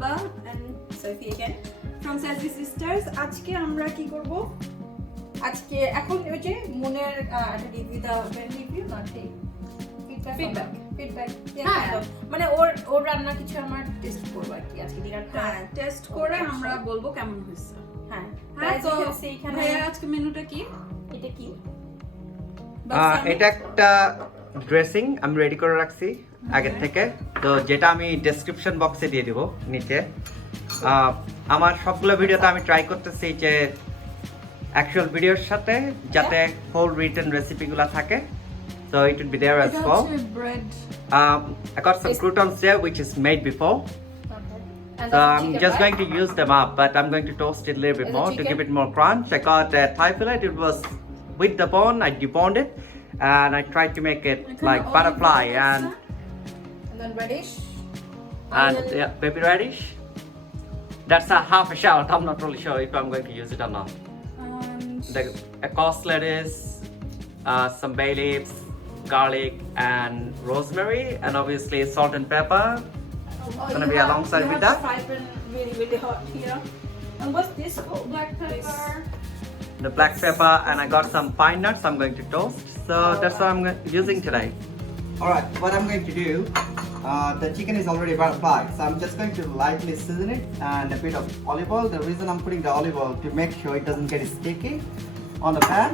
Baba and Sophie again from Sassy Sisters. আজকে আমরা কি করব? আজকে এখন ওই যে মুনের একটা রিভিউ দাও, রিভিউ না ঠিক ফিডব্যাক মানে ওর রান্না কিছু আমার টেস্ট করব আর কি আজকে ডিনারটা টেস্ট করে আমরা বলবো কেমন হয়েছে। হ্যাঁ তো সেইখানে আজকে মেনুটা কি? এটা কি? এটা একটা ড্রেসিং আমি রেডি করে রাখছি আগে থেকে, তো যেটা আমি ডেসক্রিপশন বক্সে দিয়ে দিব নিচে। আমার সবগুলো ভিডিওতে আমি ট্রাই করতেছি যে অ্যাকচুয়াল ভিডিওর সাথে যাতে হোল রিটেন রেসিপিগুলো থাকে, so it would be there as well. I got some croutons there which is made before. So I'm just going to use them up, but I'm going to toast it a little bit more to give it more crunch. I got Thai fillet. It was with the bone. I deboned it, and I tried to make it like butterfly and then radish and yeah, baby radish. That's a half a shallot. I'm not really sure if I'm going to use it or not. A course lettuce, some bay leaves, garlic, and rosemary, and obviously salt and pepper. Gonna be alongside with that. Really hot here. And what's this called? Black pepper. The black pepper, and I got some pine nuts I'm going to toast. So that's what I'm using today. Alright, what I'm going to do, the chicken is already butterfly, so I'm just going to lightly season it and a bit of olive oil. The reason I'm putting the olive oil to make sure it doesn't get sticky on the pan.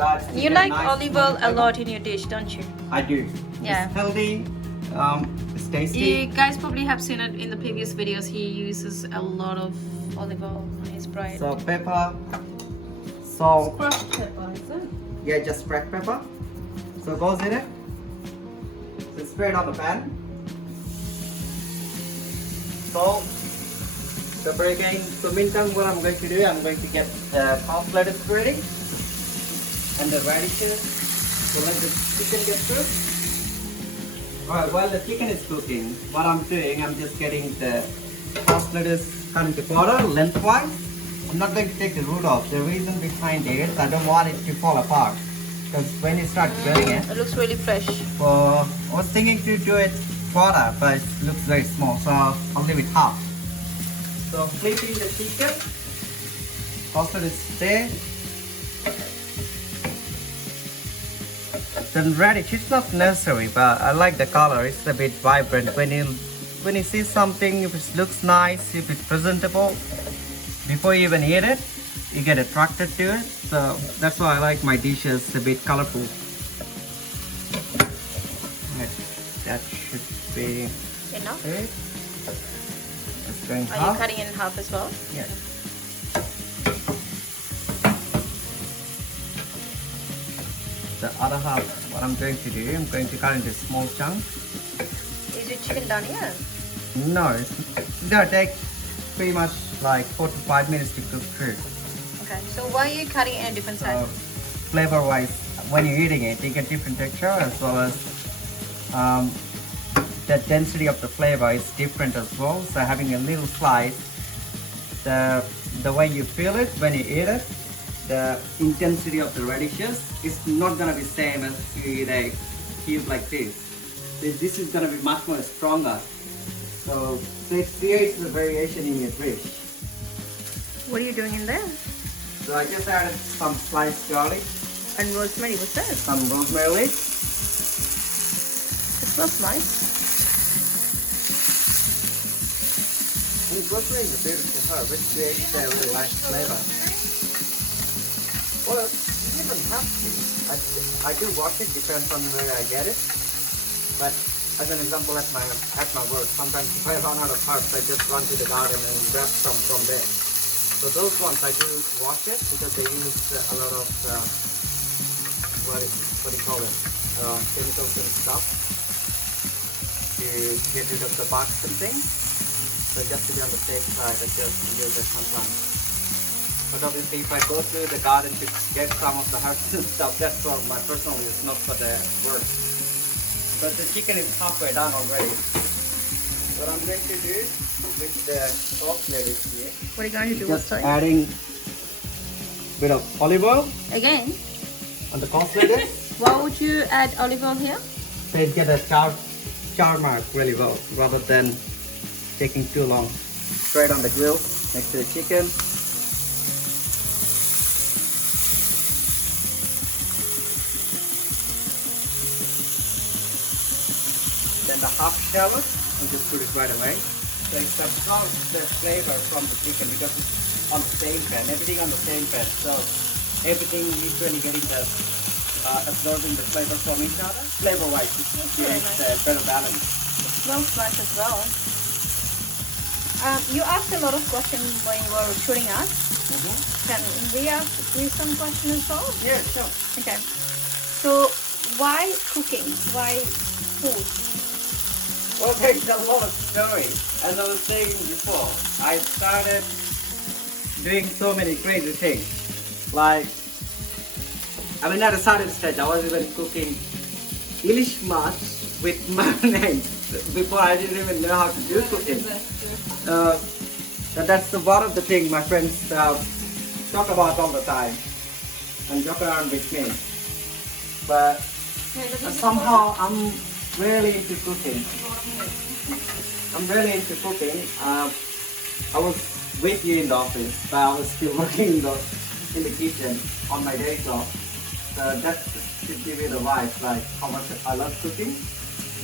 But you like nice olive oil a lot in your dish, don't you? I do. Yeah. It's healthy. It's tasty. You guys probably have seen it in the previous videos. He uses a lot of olive oil on his bread. So pepper, salt. Crushed pepper, is it? Yeah, just cracked pepper. So it goes in it. So spread on the pan. Salt. Pepper again. So meantime, what I'm going to do, I'm going to get the half lettuce ready and the radishes. So let the chicken get through. Alright, while the chicken is cooking, what I'm doing, I'm just getting the half lettuce cut into quarter lengthwise. I'm not going to take the root off. The reason behind it, I don't want it to fall apart. Because when you start grilling it, it looks really fresh. I was thinking to do it quarter, but it looks very small, so I'll leave it half. So flipping the chicken, half lettuce there. Then radish, it's not necessary, but I like the color. It's a bit vibrant. When you see something, if it looks nice, if it's presentable, before you even eat it, you get attracted to it. So that's why I like my dishes a bit colorful. Right, that should be Enough? it. Just going Are half. you cutting it in half as well? Yes. The other half, what I'm going to do, I'm going to cut into small chunks. Is your chicken done yet? No, it's gonna take pretty much like 4 to 5 minutes to cook through. Okay, so why are you cutting it in different So sizes? flavor wise, when you're eating it, you get different texture as well as the density of the flavor is different as well. So having a little slice, the way you feel it when you eat it, the intensity of the radishes is not gonna be same as you eat a cube like this. This is gonna be much more stronger. So it creates the variation in your dish. What are you doing in there? So I just added some sliced garlic, And rosemary, what's that? some rosemary leaves. It smells nice. And rosemary is a beautiful herb, which creates a really nice flavor. Well, you don't have to. I do wash it, depends on where I get it. But as an example, at my work, sometimes if I run out of herbs, I just run to the garden and grab some from there. So those ones I do wash it because they use a lot of what do you call it? Chemicals and stuff to get rid of the bugs and things. So just to be on the safe side, I just use it sometimes. But obviously, if I go to the garden to get some of the herbs and stuff, that's for my personal use, not for the work. But the chicken is halfway done already. What I'm going to do with the salt lettuce here, What are you going to do? just adding a bit of olive oil Again? on the salt lettuce. Why would you add olive oil here? So it get a char mark really well, rather than taking too long. Straight on the grill next to the chicken. Then the half shallot, I'll just put it right away. So it's absorbs the flavor from the chicken because it's on the same pan, everything on the same pan. So everything usually getting the absorbing the flavor from each other. Flavor-wise, it creates a better balance. It smells nice as well. You asked a lot of questions when you were shooting us. Can we ask you some questions as well? Yeah, sure. Okay. So why cooking? Why food? Well, there's a lot of stories. As I was saying before, I started doing so many crazy things. Like, I mean, at a certain stage, I was even cooking Ilish mash with mayonnaise before I didn't even know how to do cooking. That's one of the things my friends talk about all the time and joke around with me. But somehow I'm really into cooking. I'm really into cooking. I was with you in the office, but I was still working in the kitchen on my days off. So that should give you the vibe, like how much I love cooking.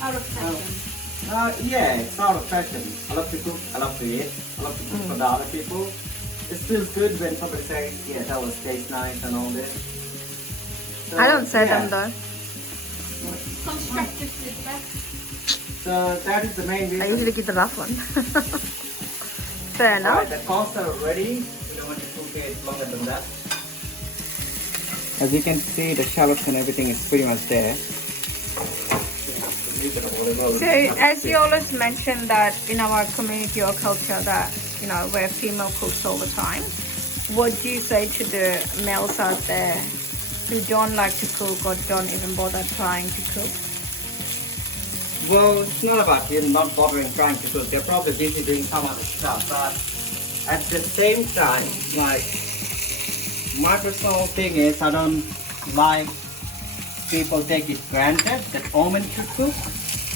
Out of passion. Yeah, it's out of passion. I love to cook, I love to eat, I love to cook for the other people. It feels good when somebody says, yeah, that was tastes nice and all this. So, I don't say yeah. them though. Constructive feedback. So that is the main reason. I usually get the rough one. Fair enough. Alright, the costs are ready. We don't want to cook it longer than that. As you can see, the shallots and everything is pretty much there. So as you always mention that in our community or culture that, you know, we're female cooks all the time, what do you say to the males out there who don't like to cook or don't even bother trying to cook? Well, it's not about him not bothering trying to cook. They're probably busy doing some other stuff. But at the same time, like, my personal thing is I don't like people take it granted that women should cook.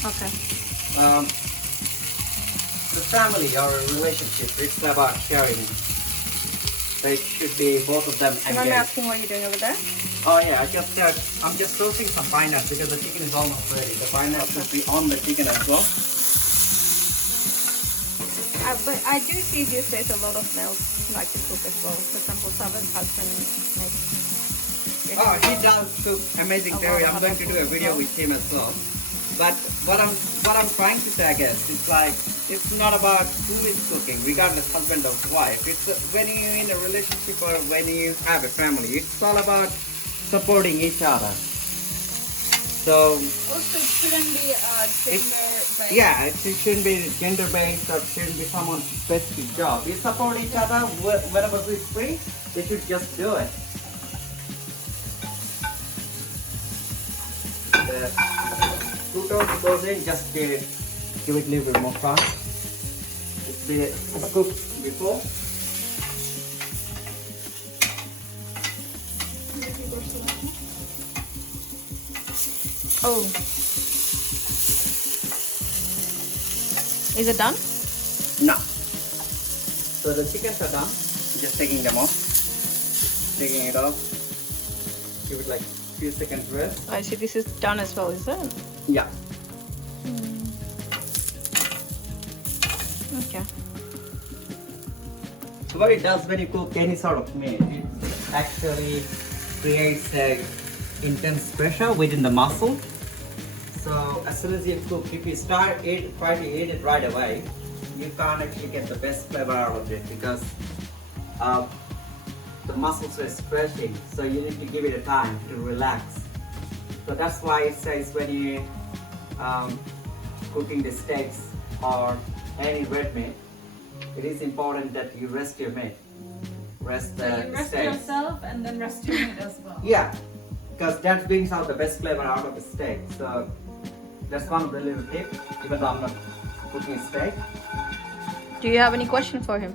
Okay. The family or a relationship, it's about sharing. So it should be both of them And I'm engaged. asking what you're doing over there. Oh yeah, I'm just roasting some pine nuts because the chicken is almost ready. The pine nuts should be on the chicken as well. But I do see these days a lot of males like to cook as well. For example, Savan's husband makes. Oh, he does cook amazing A curry. lot I'm of going to do a other video food with him as well. But what I'm trying to say, I guess, it's like it's not about who is cooking, regardless husband or wife. It's when you're in a relationship or when you have a family. It's all about supporting each other. So Also, it shouldn't be gender-based. yeah, it shouldn't be gender based or it shouldn't be someone's specific job. You support each other whenever it's free. They should just do it. The croutons goes in, just give it a little bit more fry. It's cooked before. Oh. Is it done? No. So the chickens are done. Just taking them off. Taking it off. Give it like a few seconds rest. I see this is done as well, is it? Yeah. Okay. So what it does when you cook any sort of meat, it actually creates a intense pressure within the muscle. So as soon as you cook, if you try to eat it right away, you can't actually get the best flavor out of it because the muscles are stretching. So you need to give it a time to relax. So that's why it says when you cooking the steaks or any red meat, it is important that you rest your meat. Rest the Rest steak. yourself and then rest your meat as well. Yeah, because that brings out the best flavor out of the steak. So that's one of the little tips, even though I'm not cooking steak. Do you have any question for him?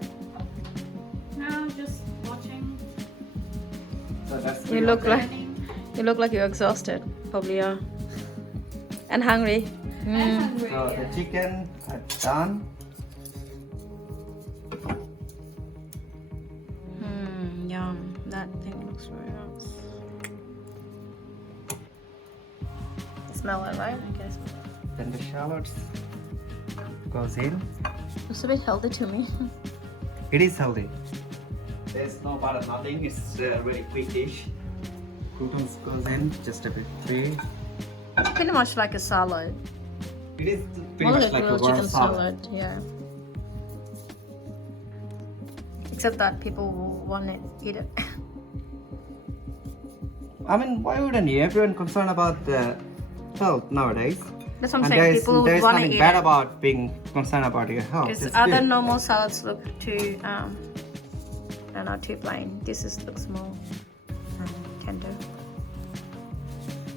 No, just watching. So that's You pretty look much it. like you're exhausted. Probably are. And hungry. I'm hungry. So the chicken are done. thing looks very nice. Smell it, right? I guess. Then the shallots goes in. Looks a bit healthy to me. It is healthy. There's no butter, nothing. It's a really quick dish. Croutons goes in, just a bit free. Pretty much like a salad. It is pretty More much like a grilled warm chicken salad. yeah. Except that people want to eat it. I mean, why wouldn't you? Everyone concerned about the health nowadays. That's what I'm And saying. People there's want to nothing eat bad it. about being concerned about your health. Because It's other good. normal salads look too, they're not too plain. This looks more tender.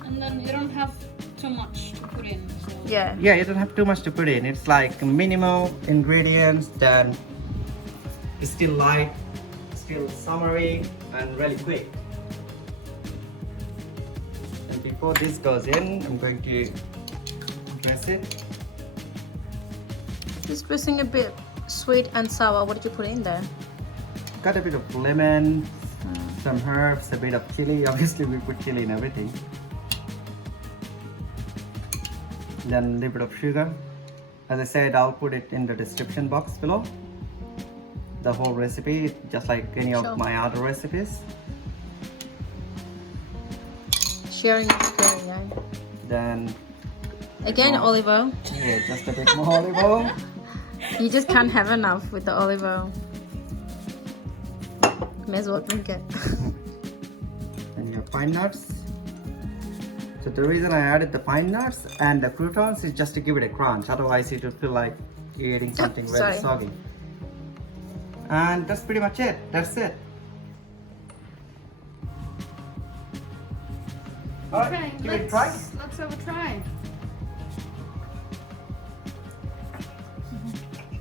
And then you don't have too much to put in. So. Yeah. Yeah, you don't have too much to put in. It's like minimal ingredients, then it's still light, still summery, and really quick. And before this goes in, I'm going to dress it. Just pressing a bit sweet and sour. What did you put in there? Got a bit of lemon, some herbs, a bit of chili. Obviously, we put chili in everything. Then a little bit of sugar. As I said, I'll put it in the description box below. The whole recipe, just like any Sure. of my other recipes. Sharing is caring, yeah. Then, Again, olive oil. yeah, just a bit more olive oil. You just can't have enough with the olive oil. May as well drink it. And your pine nuts. So the reason I added the pine nuts and the croutons is just to give it a crunch. Otherwise, it would feel like you're eating something very sorry. soggy. And that's pretty much it. That's it. Alright, Okay, give it a try. let's have a try.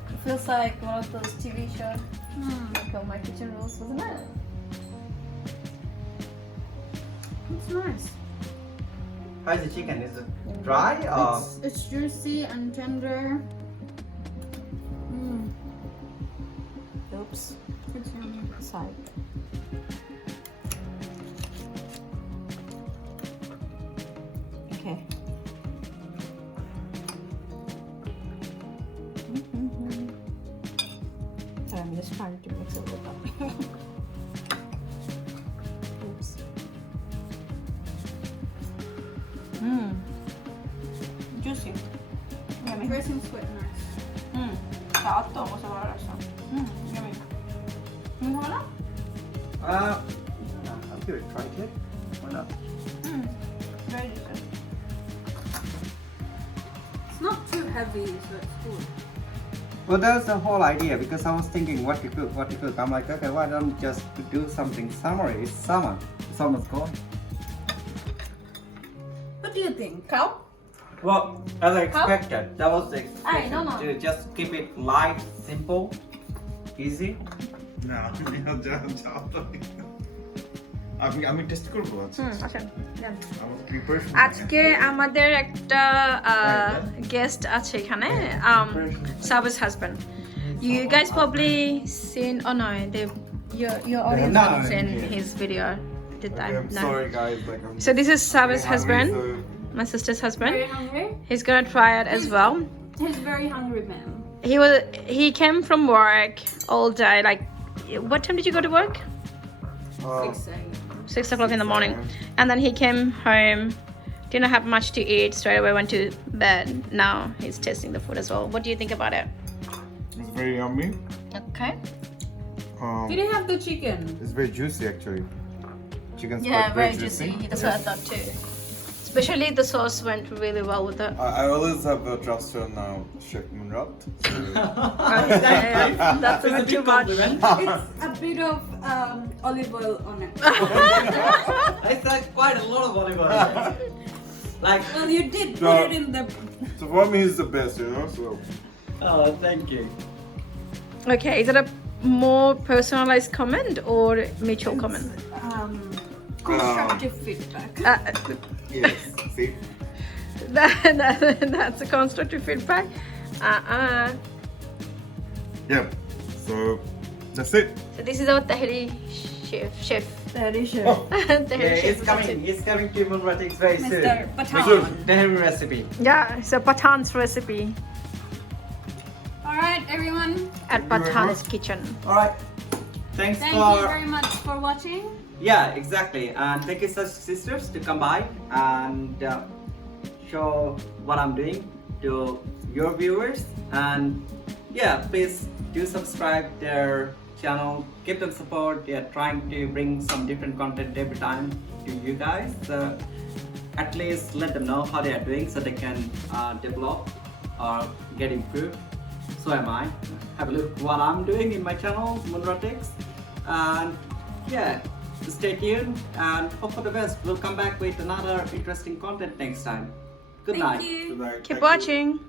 It feels like one of those TV shows. Like My Kitchen Rules, wasn't it? It's nice. How's the chicken? Is it dry or? It's juicy and tender. Oops. It's yummy. Side. Okay. Sorry, I'm just trying to mix it with that. Oops. Juicy. Yummy. Dressing sweeteners. Salto och så var det så. Yummy. Vill du ha den? I'll give it a try, kid. Why not? Very delicious. It's not too heavy, so it's good. Well, that's the whole idea because I was thinking what to cook. I'm like, okay, why don't we just do something summery? It's summer. It's almost gone. What do you think? Cow? Well, as I expected, that was the expectation. no. To just keep it light, simple, easy. না আমি আমি test করবো আচ্ছা আসেন আমার preparation আজকে আমাদের একটা গেস্ট আছে এখানে Saba's husband. You guys probably seen no your audience No, hasn't seen yeah. his video did that? I'm No. sorry guys like I'm So this is Saba's hungry, husband, so- my sister's husband. Very hungry? He's gonna try it as well. He's very hungry man. He came from work all day. Like, what time did you go to work? 6 a.m. 6 o'clock in the morning, and then he came home, didn't have much to eat, straight away went to bed. Now he's tasting the food as well. What do you think about it? It's very yummy. Okay. Did you have the chicken? It's very juicy actually. Chicken's Yeah, quite very juicy. That's what I thought too. Especially the sauce went really well with it. I always have a trust on Chef Moonrat. That's a bit too much. It's a bit of olive oil on it. It's like quite a lot of olive oil. Like, Well, you did put it in the. So for me he's the best, you know, so oh, thank you. Okay, is it a more personalized comment or mutual comment? Constructive feedback. yes. See? That's a constructive feedback. Yeah. So that's it. So this is our Tahiri chef. Delicious. He's coming to Moonratix very soon. Mr. Patan. With the heavy recipe. Yeah, it's a Pathan's recipe Alright, everyone. at Pathan's kitchen. Alright. Thanks Thank for you very much for watching. Yeah, exactly. And thank you such sisters to come by and show what I'm doing to your viewers. And yeah, please do subscribe their channel. Give them support. They're trying to bring some different content every time to you guys. So at least let them know how they are doing so they can develop or get improved. So am I. Have a look what I'm doing in my channel, Moonratix. And yeah, stay tuned and hope for the best. We'll come back with another interesting content next time. Good night. Thank you. Good night. Keep Thank you. watching.